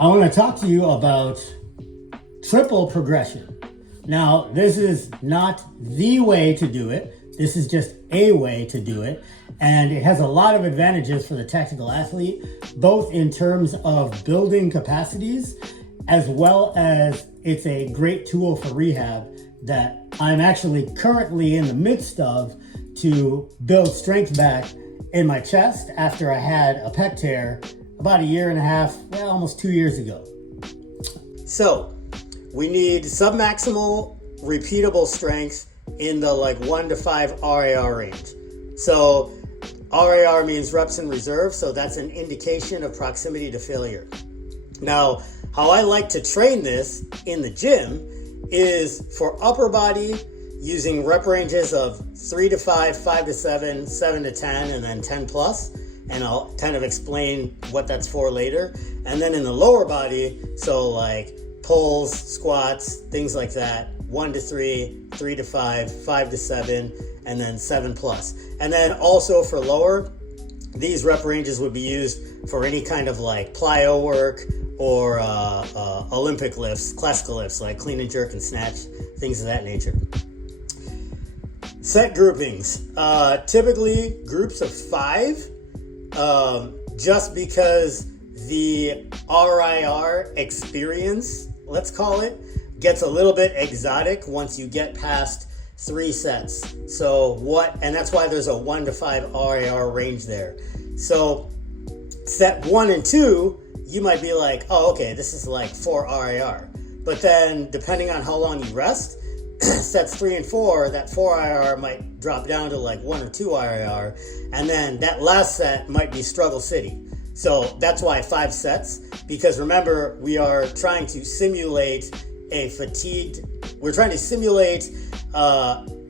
I want to talk to you about triple progression. Now, this is not the way to do it. This is just a way to do it. And it has a lot of advantages for the tactical athlete, both in terms of building capacities, as well as it's a great tool for rehab that I'm actually currently in the midst of to build strength back in my chest after I had a pec tear about a year and a half, well, almost 2 years ago. So we need sub-maximal repeatable strength in the 1 to 5 RAR range. So RAR means reps in reserve, so that's an indication of proximity to failure. Now, how I like to train this in the gym is for upper body using rep ranges of 3 to 5, 5 to 7, 7 to 10, and then 10 plus. And I'll kind of explain what that's for later. And then in the lower body, so like pulls, squats, things like that, 1 to 3, 3 to 5, 5 to 7, and then 7 plus. And then also for lower, these rep ranges would be used for any kind of plyo work or Olympic lifts, classical lifts like clean and jerk and snatch, things of that nature. Set groupings, typically groups of 5, just because the RIR experience, let's call it, gets a little bit exotic once you get past 3 sets. And that's why there's a 1 to 5 RIR range there. So set 1 and 2, you might be like, oh, okay, this is 4 RIR. But then depending on how long you rest, sets 3 and 4, that 4 RIR might drop down to 1 or 2 RIR, and then that last set might be struggle city. So that's why 5 sets, because remember, we are trying to simulate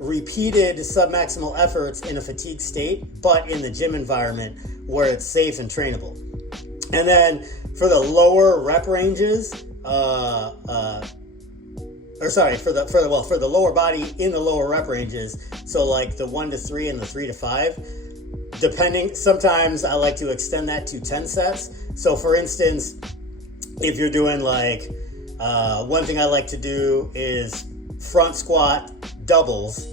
repeated submaximal efforts in a fatigued state, but in the gym environment where it's safe and trainable. And then for the lower rep ranges, for the lower body in the lower rep ranges, so the 1 to 3 and the 3 to 5, depending, sometimes I like to extend that to 10 sets. So for instance, if you're doing one thing I like to do is front squat doubles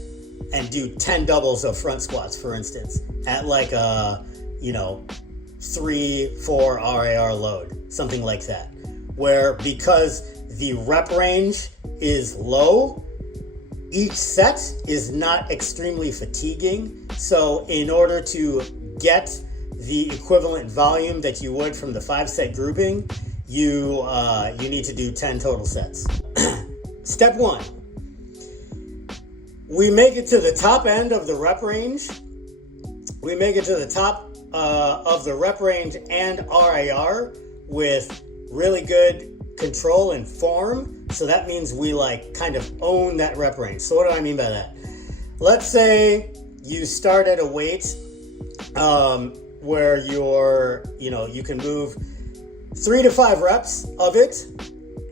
and do 10 doubles of front squats, for instance, at 3-4 RAR load, something like that, where because the rep range is low, each set is not extremely fatiguing. So in order to get the equivalent volume that you would from the 5-set grouping, you need to do 10 total sets. Step 1, we make it to the top end of the rep range. We make it to the top of the rep range and RAR with really good control and form. So that means we kind of own that rep range. So what do I mean by that? Let's say you start at a weight where you can move 3 to 5 reps of it,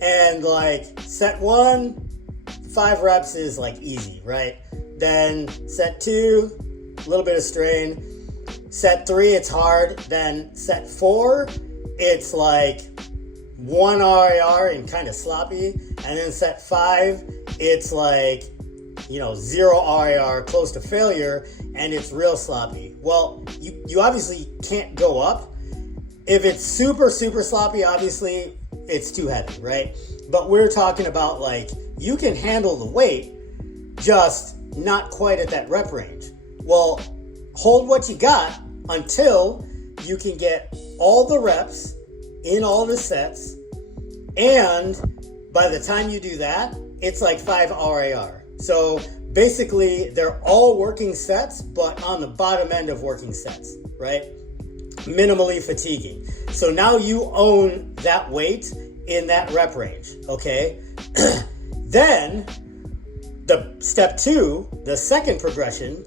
and set 1, 5 reps is easy, right? Then set 2, a little bit of strain. Set 3, it's hard. Then set 4, it's 1 RAR and kind of sloppy. And then set 5, it's 0 RAR, close to failure, and it's real sloppy. Well, you obviously can't go up. If it's super, super sloppy, obviously it's too heavy, right? But we're talking about you can handle the weight, just not quite at that rep range. Well, hold what you got until you can get all the reps in all the sets, and by the time you do that, it's 5 RAR. So basically, they're all working sets, but on the bottom end of working sets, right? Minimally fatiguing. So now you own that weight in that rep range, okay? Then, the step 2, the second progression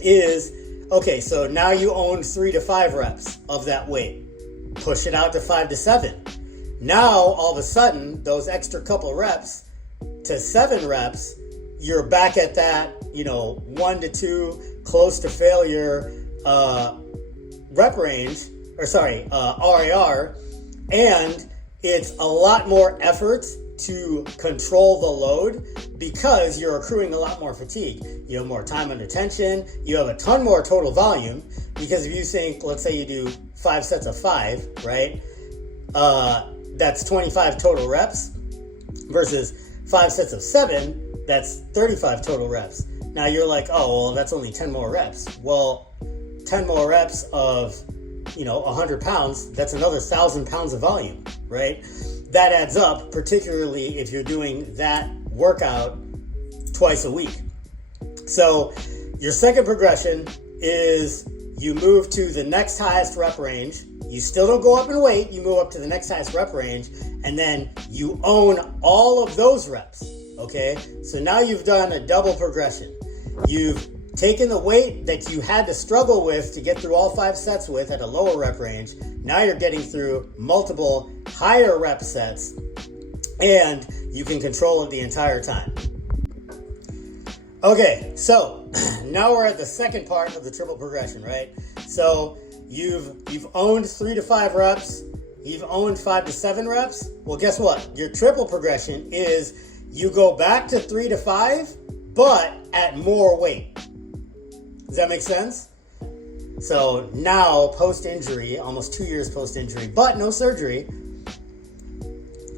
is, okay, so now you own 3 to 5 reps of that weight. Push it out to 5 to 7. Now, all of a sudden, those extra couple reps to 7 reps, you're back at that, 1 to 2, close to failure rep range, RAR, and it's a lot more effort to control the load because you're accruing a lot more fatigue. You have more time under tension. You have a ton more total volume because if you think, let's say you do 5 sets of 5, right? That's 25 total reps versus 5 sets of 7, that's 35 total reps. Now you're like, oh, well, that's only 10 more reps. Well, 10 more reps of, 100 pounds, that's another 1,000 pounds of volume, right? That adds up, particularly if you're doing that workout twice a week. So your second progression is you move to the next highest rep range. You still don't go up in weight, you move up to the next highest rep range, and then you own all of those reps, okay? So now you've done a double progression. You've taken the weight that you had to struggle with to get through all 5 sets with at a lower rep range. Now you're getting through multiple higher rep sets, and you can control it the entire time. Okay, so now we're at the second part of the triple progression, right? So you've owned 3 to 5 reps, you've owned 5 to 7 reps. Well, guess what? Your triple progression is you go back to 3 to 5, but at more weight. Does that make sense? So now, post-injury, almost 2 years post-injury, but no surgery,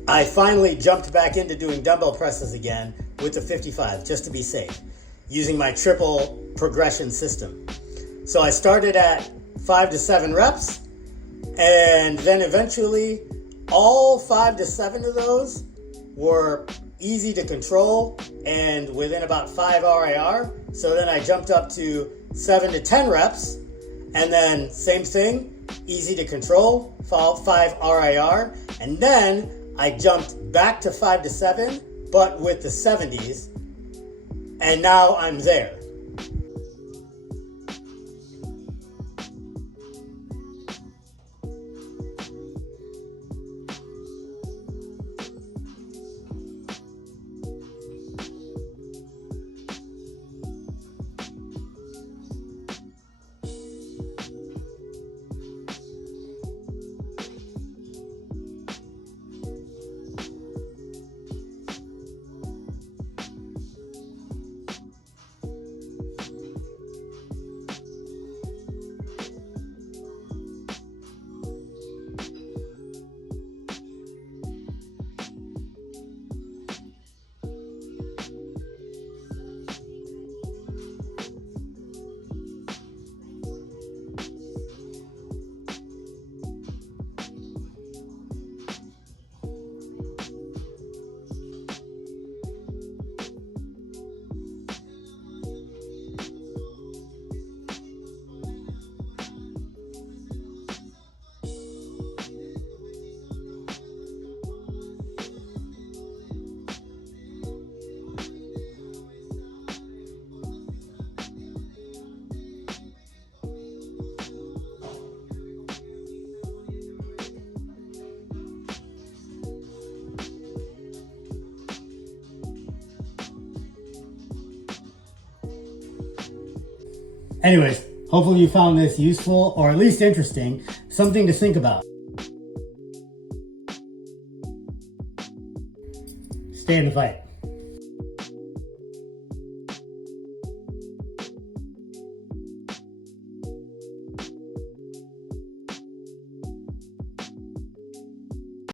I finally jumped back into doing dumbbell presses again with the 55, just to be safe, using my triple progression system. So I started at 5 to 7 reps, and then eventually all 5 to 7 of those were easy to control and within about 5 RIR. So then I jumped up to 7 to 10 reps, and then same thing, easy to control, 5 RIR, and then I jumped back to 5 to 7, but with the 70s, and now I'm there. Anyways, hopefully you found this useful or at least interesting, something to think about. Stay in the fight.